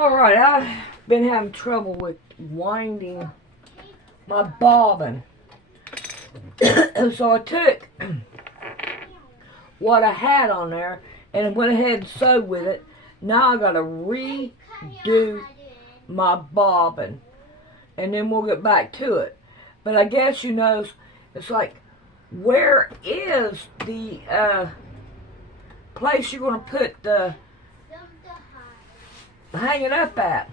Alright, I've been having trouble with winding my bobbin. So I took what I had on there and went ahead and sewed with it. Now I gotta redo my bobbin, and then we'll get back to it. But I guess it's like, where is the place you're gonna put the hang it up at?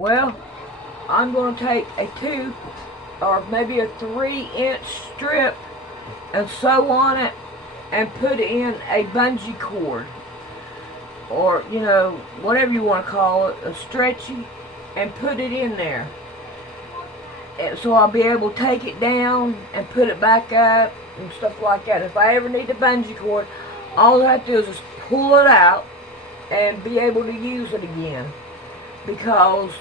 Well, I'm going to take a 2 or maybe a 3-inch strip and sew on it and put in a bungee cord, or whatever you want to call it, a stretchy, and put it in there. And so I'll be able to take it down and put it back up and stuff like that. If I ever need a bungee cord, all I have to do is just pull it out and be able to use it again. Because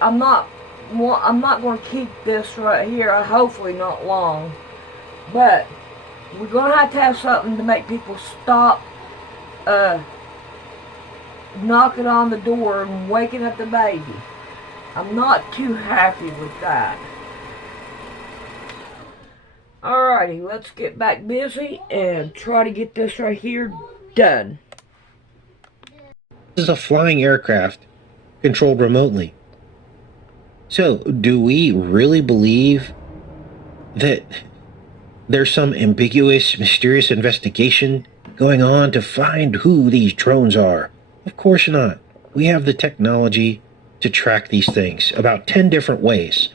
I'm not going to keep this right here. Hopefully not long, but we're going to have something to make people stop knocking on the door and waking up the baby. I'm not too happy with that. Alrighty, let's get back busy and try to get this right here done. This is a flying aircraft controlled remotely. So, do we really believe that there's some ambiguous, mysterious investigation going on to find who these drones are? Of course not. We have the technology to track these things about 10 different ways.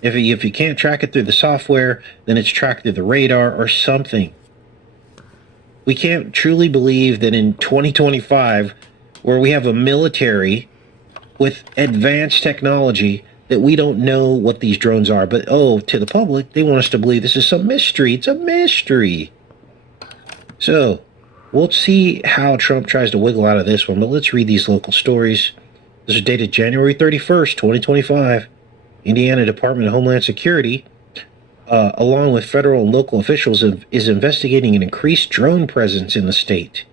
If you can't track it through the software, then it's tracked through the radar or something. We can't truly believe that in 2025, where we have a military with advanced technology, that we don't know what these drones are. But to the public, they want us to believe this is some mystery. It's a mystery. So, we'll see how Trump tries to wiggle out of this one, but let's read these local stories. This is dated January 31st, 2025. Indiana Department of Homeland Security, along with federal and local officials, is investigating an increased drone presence in the state.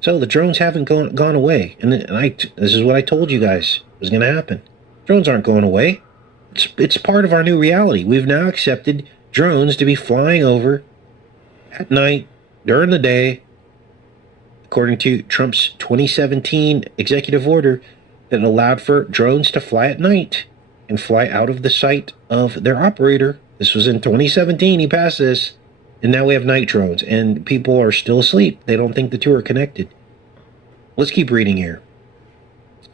So the drones haven't gone away. And this is what I told you guys was going to happen. Drones aren't going away. It's part of our new reality. We've now accepted drones to be flying over at night, during the day, according to Trump's 2017 executive order that allowed for drones to fly at night and fly out of the sight of their operator. This was in 2017. He passed this. And now we have night drones, and people are still asleep. They don't think the two are connected. Let's keep reading here.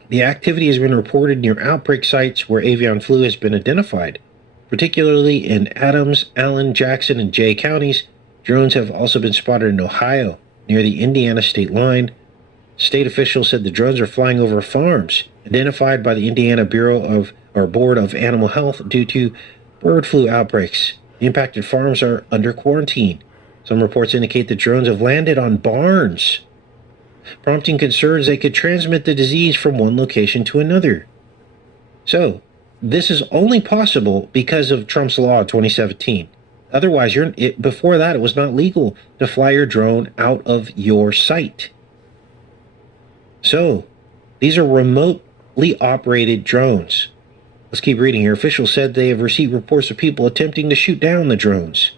The activity has been reported near outbreak sites where avian flu has been identified, particularly in Adams, Allen, Jackson, and Jay counties. Drones have also been spotted in Ohio, near the Indiana state line. State officials said the drones are flying over farms identified by the Indiana Board of Animal Health due to bird flu outbreaks. The impacted farms are under quarantine. Some reports indicate that drones have landed on barns, prompting concerns they could transmit the disease from one location to another. So, this is only possible because of Trump's law of 2017. Otherwise, before that, it was not legal to fly your drone out of your sight. So, these are remotely operated drones. Let's keep reading here. Officials said they have received reports of people attempting to shoot down the drones.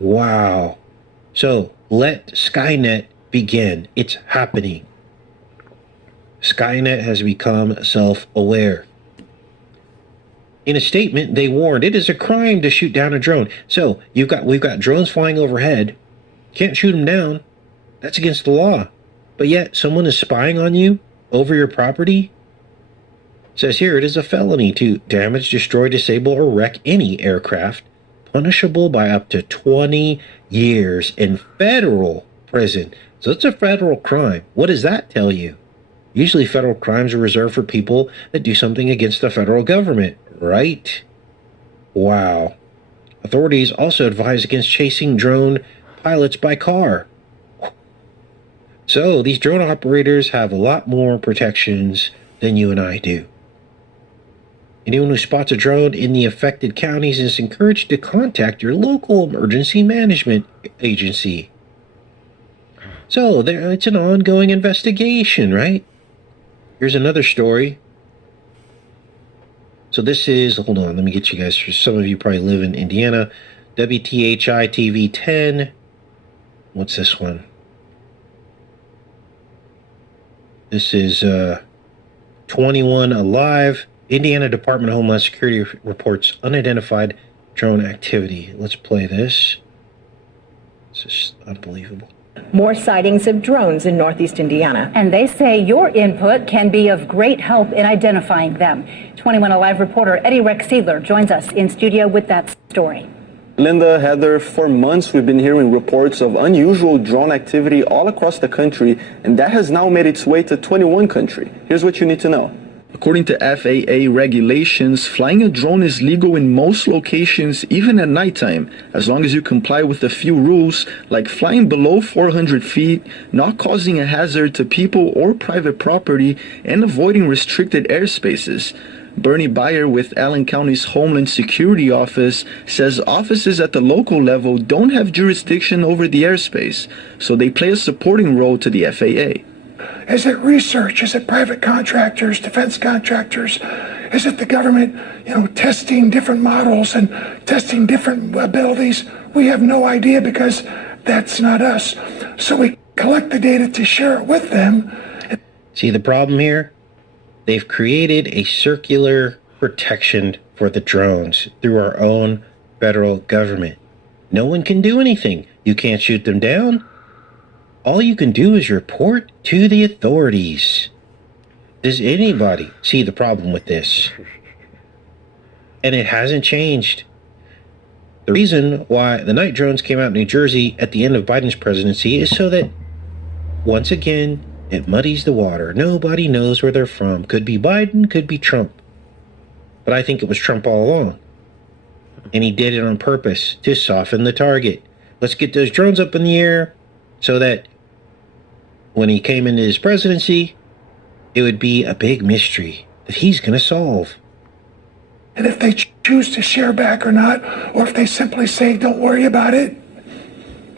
Wow. So, let Skynet begin. It's happening. Skynet has become self-aware. In a statement, they warned it is a crime to shoot down a drone. So, we've got drones flying overhead. Can't shoot them down. That's against the law. But yet, someone is spying on you over your property. It says here, it is a felony to damage, destroy, disable, or wreck any aircraft, punishable by up to 20 years in federal prison. So it's a federal crime. What does that tell you? Usually federal crimes are reserved for people that do something against the federal government, right? Wow. Authorities also advise against chasing drone pilots by car. So these drone operators have a lot more protections than you and I do. Anyone who spots a drone in the affected counties is encouraged to contact your local emergency management agency. So it's an ongoing investigation, right? Here's another story. So this is, hold on, let me get you guys, for some of you probably live in Indiana, WTHI TV 10. What's this one? This is 21 Alive. Indiana Department of Homeland Security reports unidentified drone activity. Let's play this. This is unbelievable. More sightings of drones in Northeast Indiana. And they say your input can be of great help in identifying them. 21 Alive reporter Eddie Rex Seidler joins us in studio with that story. Linda, Heather, for months we've been hearing reports of unusual drone activity all across the country, and that has now made its way to 21 countries. Here's what you need to know. According to FAA regulations, flying a drone is legal in most locations, even at nighttime, as long as you comply with a few rules, like flying below 400 feet, not causing a hazard to people or private property, and avoiding restricted airspaces. Bernie Beyer with Allen County's Homeland Security Office says offices at the local level don't have jurisdiction over the airspace, so they play a supporting role to the FAA. Is it research? Is it private contractors, defense contractors? Is it the government, testing different models and testing different abilities? We have no idea because that's not us. So we collect the data to share it with them. See the problem here? They've created a circular protection for the drones through our own federal government. No one can do anything. You can't shoot them down. All you can do is report to the authorities. Does anybody see the problem with this? And it hasn't changed. The reason why the night drones came out in New Jersey at the end of Biden's presidency is so that, once again, it muddies the water. Nobody knows where they're from. Could be Biden, could be Trump. But I think it was Trump all along. And he did it on purpose to soften the target. Let's get those drones up in the air so that when he came into his presidency, it would be a big mystery that he's going to solve. And if they choose to share back or not, or if they simply say, don't worry about it,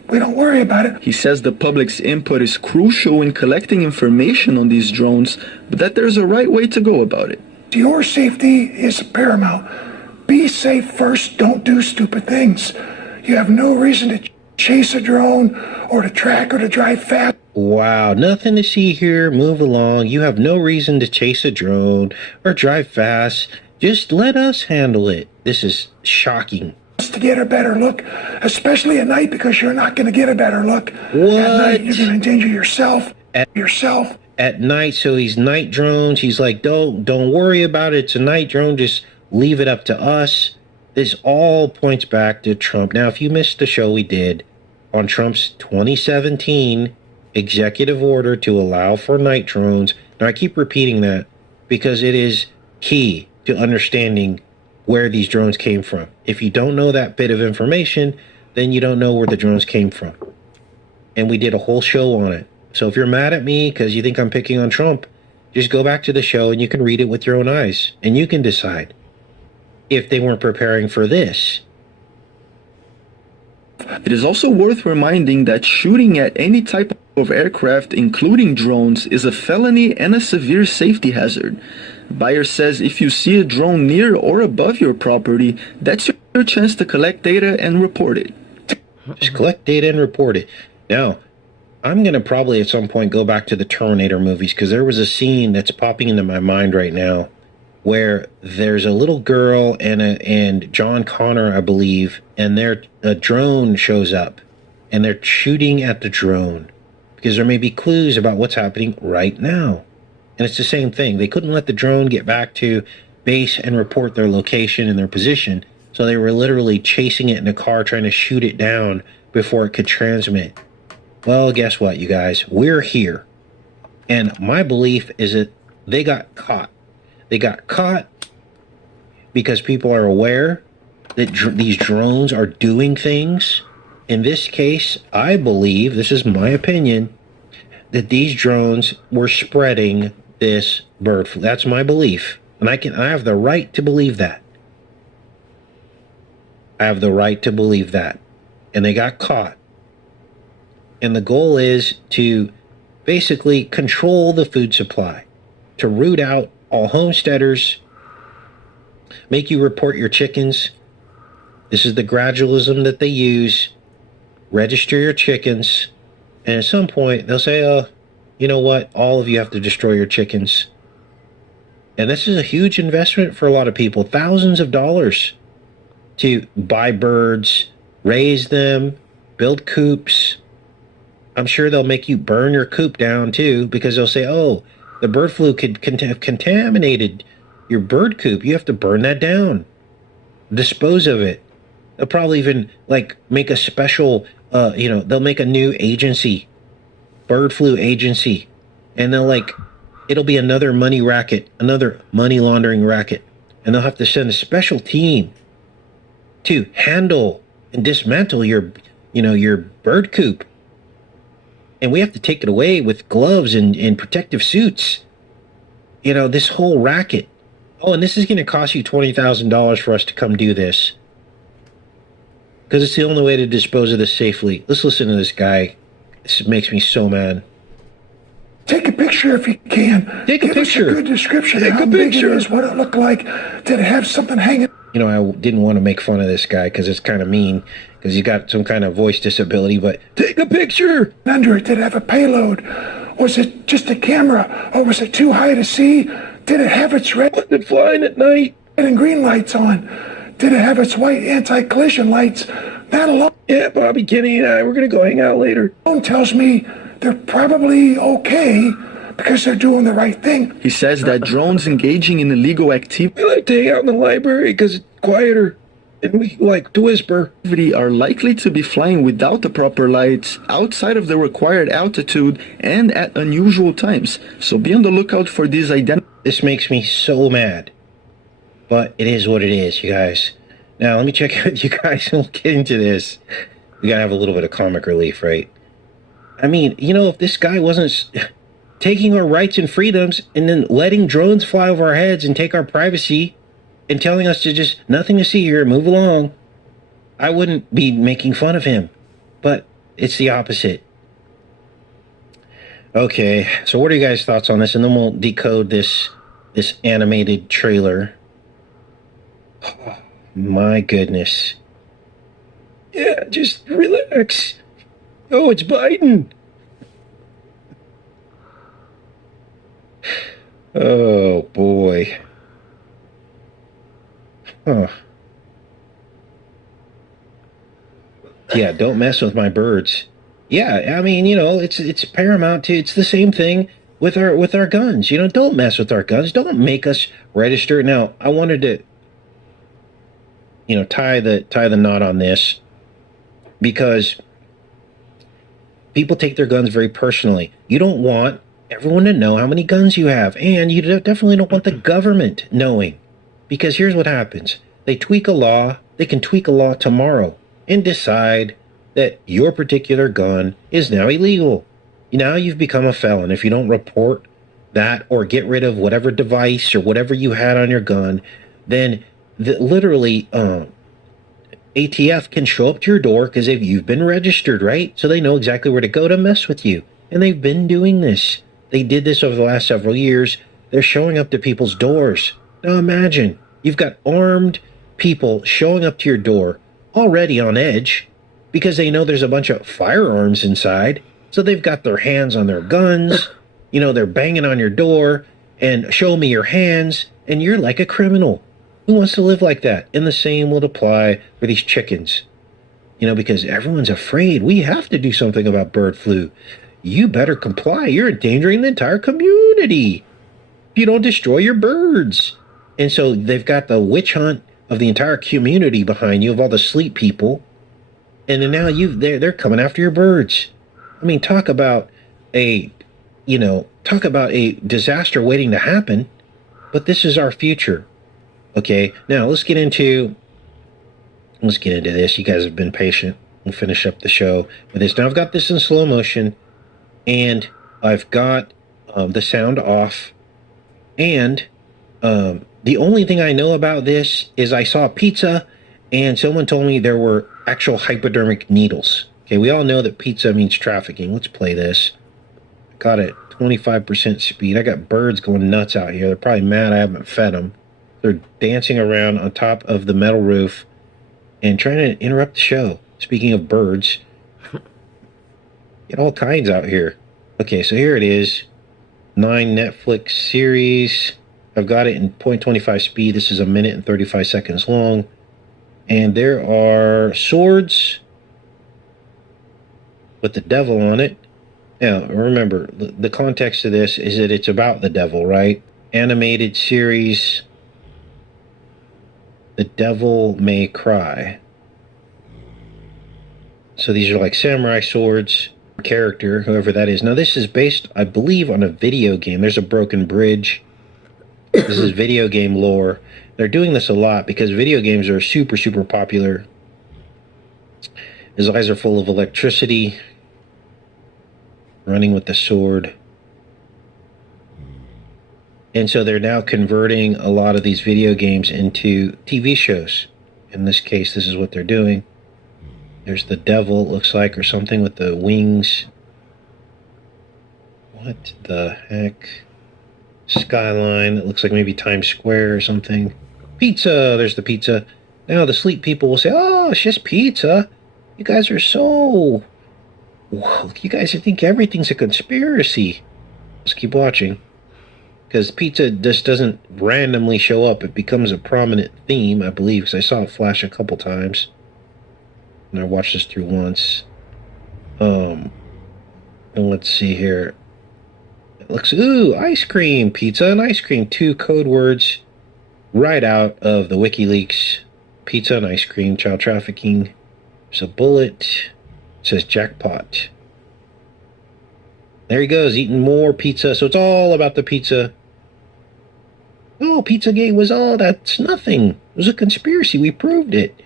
we don't worry about it. He says the public's input is crucial in collecting information on these drones, but that there's a right way to go about it. Your safety is paramount. Be safe first. Don't do stupid things. You have no reason to chase a drone or to track or to drive fast. Wow, nothing to see here. Move along. You have no reason to chase a drone or drive fast. Just let us handle it. This is shocking. To get a better look, especially at night, because you're not going to get a better look. What? At night, you're going to endanger yourself. At night, so he's night drones. He's like, don't worry about it. It's a night drone. Just leave it up to us. This all points back to Trump. Now, if you missed the show we did on Trump's 2017 executive order to allow for night drones, now I keep repeating that because it is key to understanding where these drones came from. If you don't know that bit of information, then you don't know where the drones came from. And we did a whole show on it. So if you're mad at me because you think I'm picking on Trump, just go back to the show and you can read it with your own eyes. And you can decide if they weren't preparing for this. It is also worth reminding that shooting at any type of aircraft, including drones, is a felony and a severe safety hazard. Beyer says if you see a drone near or above your property, that's your chance to collect data and report it. Just collect data and report it. Now, I'm going to probably at some point go back to the Terminator movies because there was a scene that's popping into my mind right now where there's a little girl and John Connor, I believe, and a drone shows up and they're shooting at the drone because there may be clues about what's happening right now. And it's the same thing. They couldn't let the drone get back to base and report their location and their position. So they were literally chasing it in a car, trying to shoot it down before it could transmit. Well, guess what, you guys? We're here. And my belief is that they got caught. They got caught because people are aware that these drones are doing things. In this case, I believe, this is my opinion, that these drones were spreading this bird flu. That's my belief. And I have the right to believe that. I have the right to believe that. And they got caught. And the goal is to basically control the food supply, to root out all homesteaders, make you report your chickens. This is the gradualism that they use. Register your chickens. And at some point, they'll say, oh, you know what? All of you have to destroy your chickens. And this is a huge investment for a lot of people. Thousands of dollars to buy birds, raise them, build coops. I'm sure they'll make you burn your coop down too, because they'll say, oh, the bird flu could have contaminated your bird coop. You have to burn that down, dispose of it. They'll probably even make a special, they'll make a new agency, bird flu agency, and it'll be another money racket, another money laundering racket. And they'll have to send a special team to handle and dismantle your bird coop. And we have to take it away with gloves and protective suits. This whole racket. Oh, and this is going to cost you $20,000 for us to come do this. Because it's the only way to dispose of this safely. Let's listen to this guy. This makes me so mad. Take a picture if you can. Take a picture. Us a good description Take of how a big picture. it is, what it looked like. Did it have something hanging? I didn't want to make fun of this guy because it's kind of mean, because he's got some kind of voice disability, but take a picture. Under it, did it have a payload? Was it just a camera, or was it too high to see? Did it have its red Was it flying at night? and green lights on? Did it have its white anti-collision lights? That alone Yeah, Bobby, Kenny, and I, we're going to go hang out later. tells me they're probably okay because they're doing the right thing. He says that drones engaging in illegal activity We like to hang out in the library because it's quieter, and we like to whisper. are likely to be flying without the proper lights, outside of the required altitude, and at unusual times. So be on the lookout for these This makes me so mad, but it is what it is, you guys. Now, let me check out you guys and we'll get into this. We got to have a little bit of comic relief, right? I mean, if this guy wasn't taking our rights and freedoms and then letting drones fly over our heads and take our privacy and telling us to just nothing to see here, move along, I wouldn't be making fun of him. But it's the opposite. Okay, so what are you guys' thoughts on this? And then we'll decode this animated trailer. Oh, my goodness. Yeah, just relax. Oh, it's Biden. Oh, boy. Huh. Yeah, don't mess with my birds. Yeah, I mean, it's paramount to, it's the same thing with our guns. Don't mess with our guns. Don't make us register. Now, I wanted to tie the knot on this, because people take their guns very personally. You don't want everyone to know how many guns you have, and you definitely don't want the government knowing, because here's what happens. They tweak a law. They can tweak a law tomorrow and decide that your particular gun is now illegal. Now you've become a felon if you don't report that or get rid of whatever device or whatever you had on your gun. Then literally ATF can show up to your door because you've been registered, right? So they know exactly where to go to mess with you. And they've been doing this. They did this over the last several years. They're showing up to people's doors. Now imagine, you've got armed people showing up to your door, already on edge, because they know there's a bunch of firearms inside. So they've got their hands on their guns. They're banging on your door and show me your hands. And you're like a criminal. Who wants to live like that? And the same will apply for these chickens. Because everyone's afraid. We have to do something about bird flu. You better comply. You're endangering the entire community if you don't destroy your birds. And so they've got the witch hunt of the entire community behind you, of all the sleep people. And then now they're coming after your birds. I mean, talk about a talk about a disaster waiting to happen, but this is our future. Okay, now let's get into this. You guys have been patient. We'll finish up the show with this. Now I've got this in slow motion, and I've got the sound off, and the only thing I know about this is I saw pizza, and someone told me there were actual hypodermic needles. Okay, we all know that pizza means trafficking. Let's play this. Got it, 25% speed. I got birds going nuts out here. They're probably mad I haven't fed them. They're dancing around on top of the metal roof and trying to interrupt the show. Speaking of birds, get all kinds out here. Okay, so here it is. 9 Netflix series. I've got it in 0.25 speed. This is 1 minute and 35 seconds long. And there are swords with the devil on it. Now, remember, the context of this is that it's about the devil, right? Animated series, The Devil May Cry. So these are like samurai swords, character, whoever that is. Now, this is based, I believe, on a video game. There's a broken bridge. This is video game lore. They're doing this a lot because video games are super, super popular. His eyes are full of electricity. Running with the sword. And so they're now converting a lot of these video games into TV shows. In this case, this is what they're doing. There's the devil, it looks like, or something with the wings. What the heck? Skyline, it looks like maybe Times Square or something. Pizza, there's the pizza. Now the sleep people will say, oh, it's just pizza. You guys are so... Whoa, you guys think everything's a conspiracy. Let's keep watching. Because pizza just doesn't randomly show up. It becomes a prominent theme, I believe, because I saw it flash a couple times. And I watched this through once. And let's see here. It looks, ooh, ice cream, pizza and ice cream. 2 code words right out of the WikiLeaks. Pizza and ice cream, child trafficking. There's a bullet. It says jackpot. There he goes, eating more pizza. So it's all about the pizza. Oh, Pizzagate was all, that's nothing. It was a conspiracy. We proved it.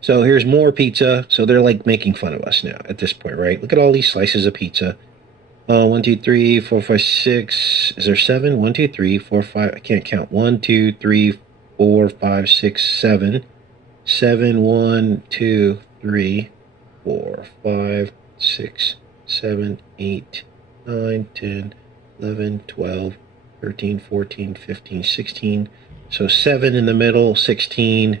So here's more pizza. So they're like making fun of us now at this point, right? Look at all these slices of pizza. 1, 2, 3, 4, 5, 6. Is there 7? 1, 2, 3, 4, 5. I can't count. 1, 2, 3, 4, 5, 6, 7. 7, 1, 2, 3, 4, 5, 6, 7, 8, 9, 10, 11, 12, 13, 14, 15, 16. So 7 in the middle, 16.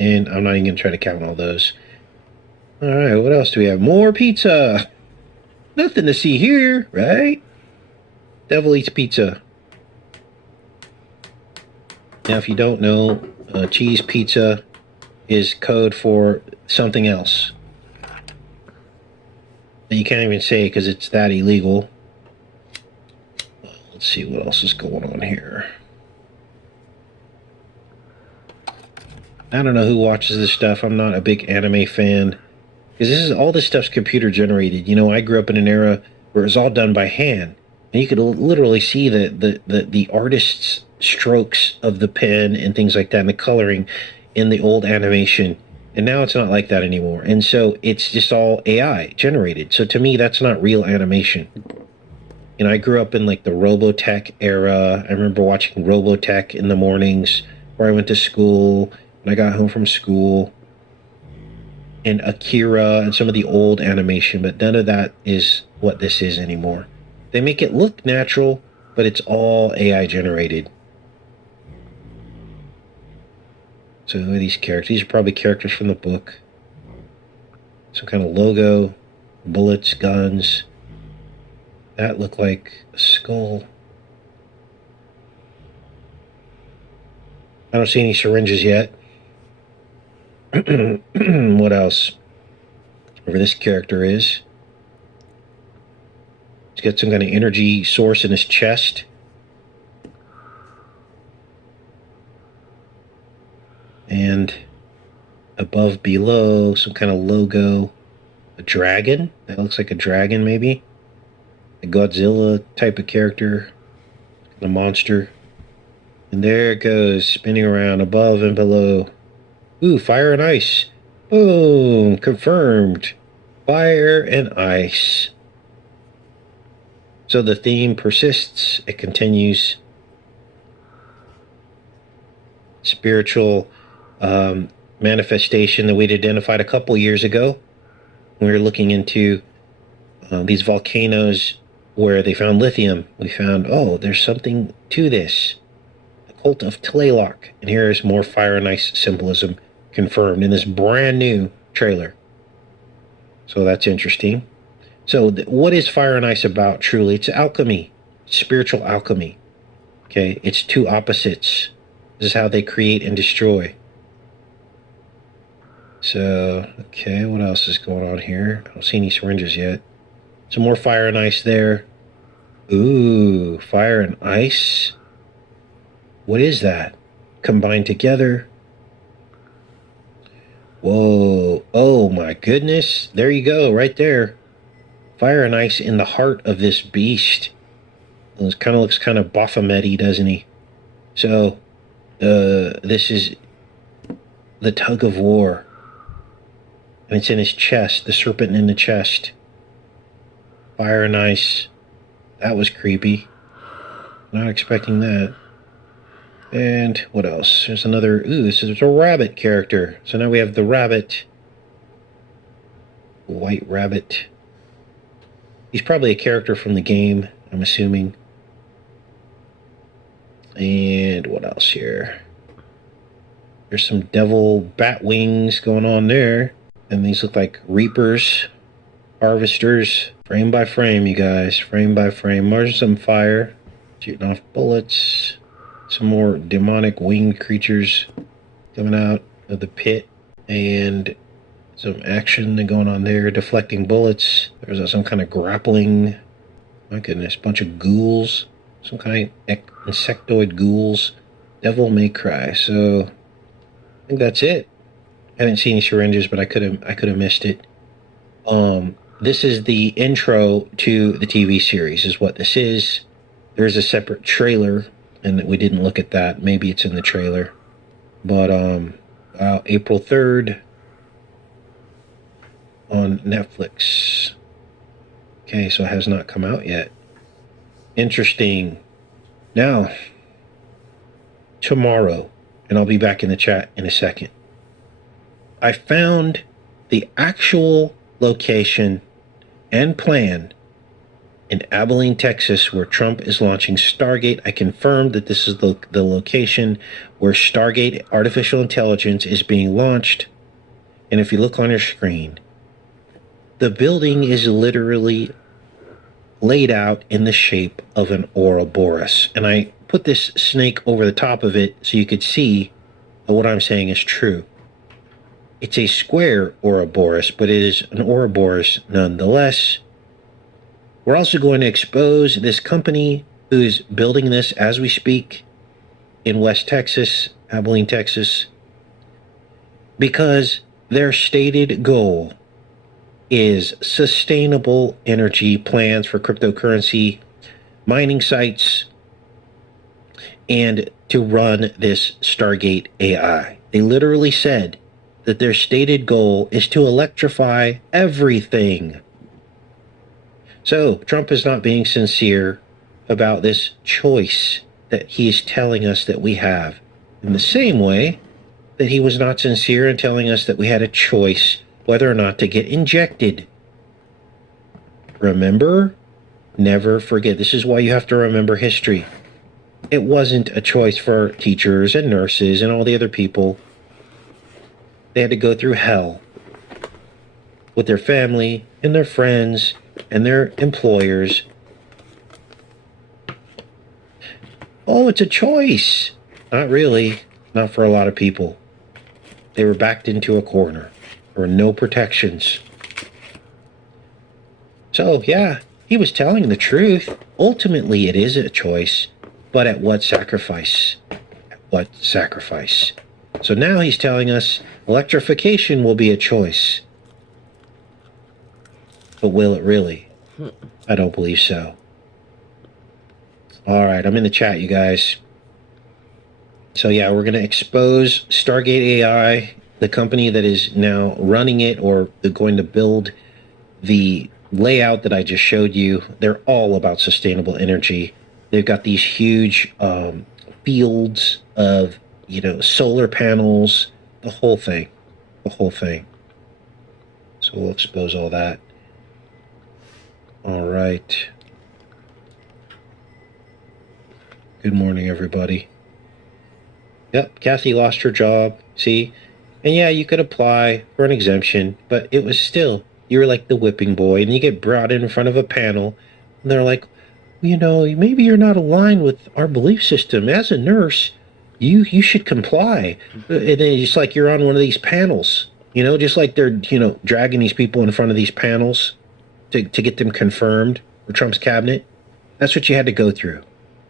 And I'm not even going to try to count all those. All right, what else do we have? More pizza. Nothing to see here, right? Devil eats pizza. Now, if you don't know, cheese pizza is code for something else. You can't even say because it's that illegal. Let's see what else is going on here. I don't know who watches this stuff. I'm not a big anime fan. Because all this stuff's computer generated. You know, I grew up in an era where it was all done by hand. And you could literally see the artist's strokes of the pen and things like that, and the coloring in the old animation. And now it's not like that anymore. And so it's just all AI generated. So to me, that's not real animation. You know, I grew up in like the Robotech era. I remember watching Robotech in the mornings where I went to school. When I got home from school. And Akira and some of the old animation. But none of that is what this is anymore. They make it look natural, but it's all AI generated. So who are these characters? These are probably characters from the book. Some kind of logo, bullets, guns. That looked like a skull. I don't see any syringes yet. What else? Whoever this character is. He's got some kind of energy source in his chest. And above, below, some kind of logo. A dragon? That looks like a dragon, maybe. a Godzilla type of character, the monster. And there it goes, spinning around above and below. Ooh, fire and ice. Boom, confirmed. Fire and ice. So the theme persists, it continues. Spiritual manifestation that we'd identified a couple years ago. We were looking into these volcanoes where they found lithium. We found, oh, there's something to this. The cult of Tlaloc. And here is more fire and ice symbolism confirmed in this brand new trailer. So that's interesting. So what is fire and ice about truly? It's alchemy, spiritual alchemy. Okay, it's two opposites. This is how they create and destroy. So, okay, what else is going on here? I don't see any syringes yet. Some more fire and ice there. Ooh, fire and ice. What is that? Combined together. Whoa, oh my goodness. There you go, right there. Fire and ice in the heart of this beast. It kind of looks kind of Baphomet-y, doesn't he? So, this is the tug of war. And it's in his chest, the serpent in the chest. Fire and ice. That was creepy. Not expecting that. And what else? There's another, ooh, this is a rabbit character. So now we have the rabbit. White rabbit. He's probably a character from the game, I'm assuming. And what else here? There's some devil bat wings going on there. And these look like reapers, harvesters, frame by frame, you guys, frame by frame. There's some fire, shooting off bullets. Some more demonic winged creatures coming out of the pit. And some action going on there, deflecting bullets. There's some kind of grappling. My goodness, bunch of ghouls. Some kind of insectoid ghouls. Devil May Cry. So, I think that's it. I haven't seen any syringes, but I could have missed it. This is the intro to the TV series, is what this is. There's a separate trailer, and we didn't look at that. Maybe it's in the trailer. But April 3rd on Netflix. Okay, so it has not come out yet. Interesting. Now, tomorrow, and I'll be back in the chat in a second, I found the actual location and plan in Abilene, Texas, where Trump is launching Stargate. I confirmed that this is the location where Stargate Artificial Intelligence is being launched. And if you look on your screen, the building is literally laid out in the shape of an Ouroboros. And I put this snake over the top of it so you could see that what I'm saying is true. It's a square Ouroboros, but it is an Ouroboros nonetheless. We're also going to expose this company who is building this as we speak in West Texas, Abilene, Texas, because their stated goal is sustainable energy plans for cryptocurrency, mining sites, and to run this Stargate AI. They literally said that their stated goal is to electrify everything. So Trump is not being sincere about this choice that he is telling us that we have, in the same way that he was not sincere in telling us that we had a choice whether or not to get injected. Remember? Never forget. This is why you have to remember history. It wasn't a choice for teachers and nurses and all the other people. They had to go through hell with their family and their friends and their employers. Oh, it's a choice. Not really. Not for a lot of people. They were backed into a corner. There were no protections. So, yeah, he was telling the truth. Ultimately, it is a choice. But at what sacrifice? At what sacrifice? So now he's telling us electrification will be a choice. But will it really? I don't believe so. All right, I'm in the chat, you guys. So yeah, we're going to expose Stargate AI, the company that is now running it or going to build the layout that I just showed you. They're all about sustainable energy. They've got these huge fields of, solar panels, the whole thing. So we'll expose all that. All right. Good morning, everybody. Yep, Kathy lost her job, see? And yeah, you could apply for an exemption, but it was still, you were like the whipping boy, and you get brought in front of a panel, and they're like, maybe you're not aligned with our belief system. As a nurse, you should comply. And then it's like you're on one of these panels, just like they're, dragging these people in front of these panels to get them confirmed for Trump's cabinet. That's what you had to go through.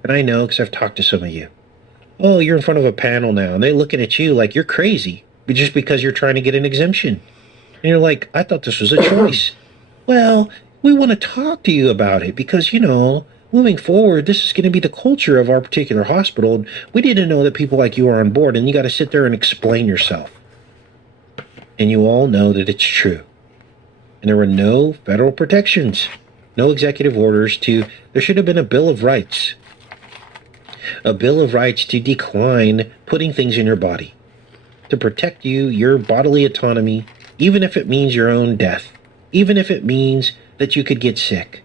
And I know, because I've talked to some of you. Oh, you're in front of a panel now, and they're looking at you like you're crazy just because you're trying to get an exemption. And you're like, I thought this was a choice. Well, we want to talk to you about it because, moving forward, this is going to be the culture of our particular hospital. We didn't know that people like you are on board, and you got to sit there and explain yourself. And you all know that it's true. And there were no federal protections, no executive orders there should have been a Bill of Rights. A Bill of Rights to decline putting things in your body, to protect your bodily autonomy, even if it means your own death, even if it means that you could get sick.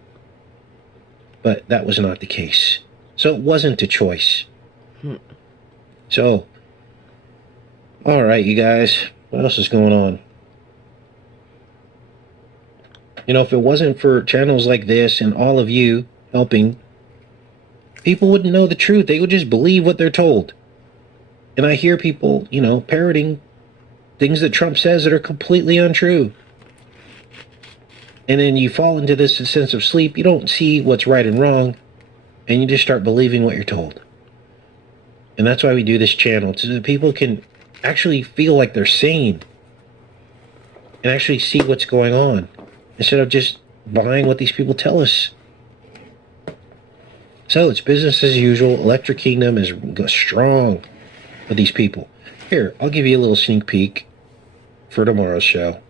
But that was not the case. So it wasn't a choice. So, all right, you guys, what else is going on? If it wasn't for channels like this and all of you helping, people wouldn't know the truth. They would just believe what they're told. And I hear people, parroting things that Trump says that are completely untrue. And then you fall into this sense of sleep. You don't see what's right and wrong, and you just start believing what you're told. And that's why we do this channel, so that people can actually feel like they're sane and actually see what's going on instead of just buying what these people tell us. So it's business as usual. Electric Kingdom is strong with these people. Here, I'll give you a little sneak peek for tomorrow's show.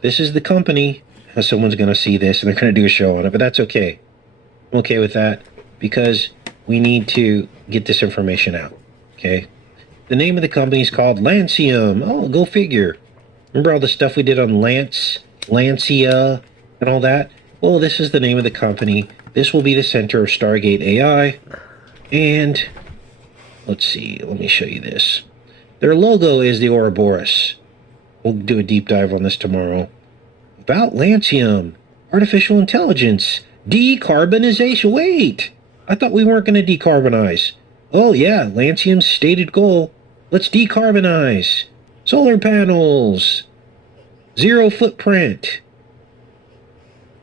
This is the company. Someone's going to see this and they're going to do a show on it, but that's okay. I'm okay with that because we need to get this information out. Okay? The name of the company is called Lancium. Oh, go figure. Remember all the stuff we did on Lancia, and all that? Well, this is the name of the company. This will be the center of Stargate AI. And let's see, let me show you this. Their logo is the Ouroboros. We'll do a deep dive on this tomorrow. About Lancium, artificial intelligence, decarbonization. Wait, I thought we weren't going to decarbonize. Oh yeah, Lancium's stated goal. Let's decarbonize. Solar panels. Zero footprint.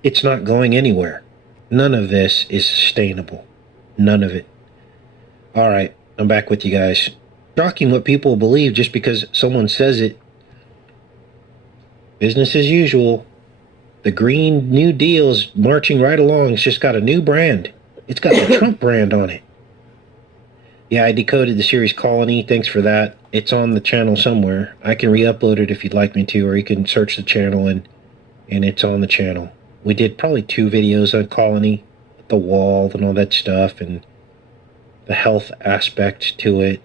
It's not going anywhere. None of this is sustainable. None of it. All right, I'm back with you guys. Shocking what people believe just because someone says it. Business as usual. The Green New Deal is marching right along. It's just got a new brand. It's got the Trump brand on it. Yeah, I decoded the series Colony. Thanks for that. It's on the channel somewhere. I can re-upload it if you'd like me to, or you can search the channel and it's on the channel. We did probably 2 videos on Colony, the wall and all that stuff, and the health aspect to it.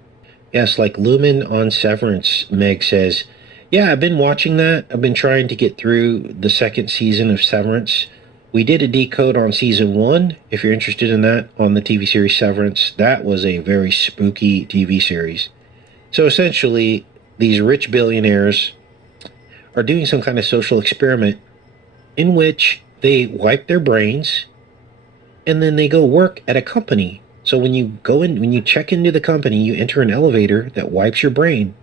Yes, like Lumen on Severance, Meg says, yeah, I've been watching that. I've been trying to get through the 2nd season of Severance. We did a decode on season 1, if you're interested in that, on the TV series Severance. That was a very spooky TV series. So essentially, these rich billionaires are doing some kind of social experiment in which they wipe their brains and then they go work at a company. So when you go in, when you check into the company, you enter an elevator that wipes your brain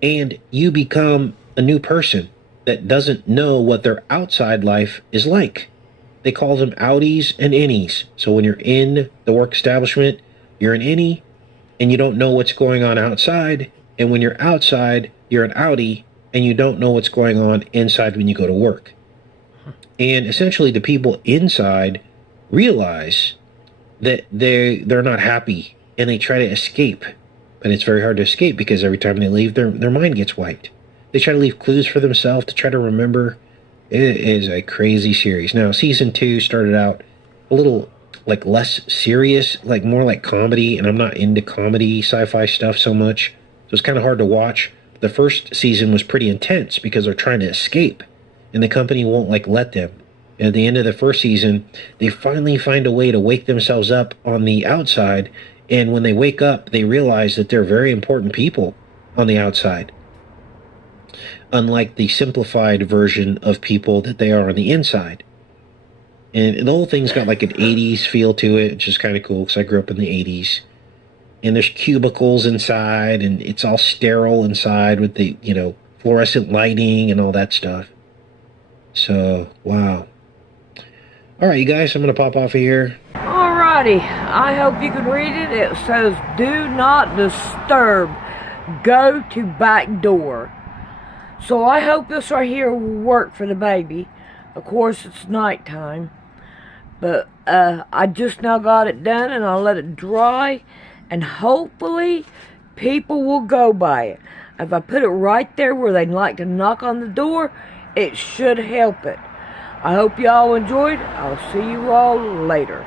and you become a new person that doesn't know what their outside life is like. They call them outies and innies. So when you're in the work establishment, you're an innie and you don't know what's going on outside. And when you're outside, you're an outie and you don't know what's going on inside when you go to work. And essentially the people inside realize that they're not happy and they try to escape. But it's very hard to escape because every time they leave, their mind gets wiped. They try to leave clues for themselves to try to remember. It is a crazy series. Now, season 2 started out a little like less serious, like more like comedy, and I'm not into comedy sci-fi stuff so much, so it's kind of hard to watch. The first season was pretty intense because they're trying to escape, and the company won't like let them. And at the end of the first season, they finally find a way to wake themselves up on the outside, and when they wake up, they realize that they're very important people on the outside, unlike the simplified version of people that they are on the inside. And the whole thing's got like an 80s feel to it, which is kind of cool because I grew up in the 80s. And there's cubicles inside, and it's all sterile inside with the, fluorescent lighting and all that stuff. So, wow. All right, you guys, I'm going to pop off of here. Alrighty, I hope you can read it. It says, do not disturb. Go to back door. So I hope this right here will work for the baby. Of course, it's nighttime. But I just now got it done, and I'll let it dry. And hopefully, people will go by it. If I put it right there where they'd like to knock on the door, it should help it. I hope y'all enjoyed. I'll see you all later.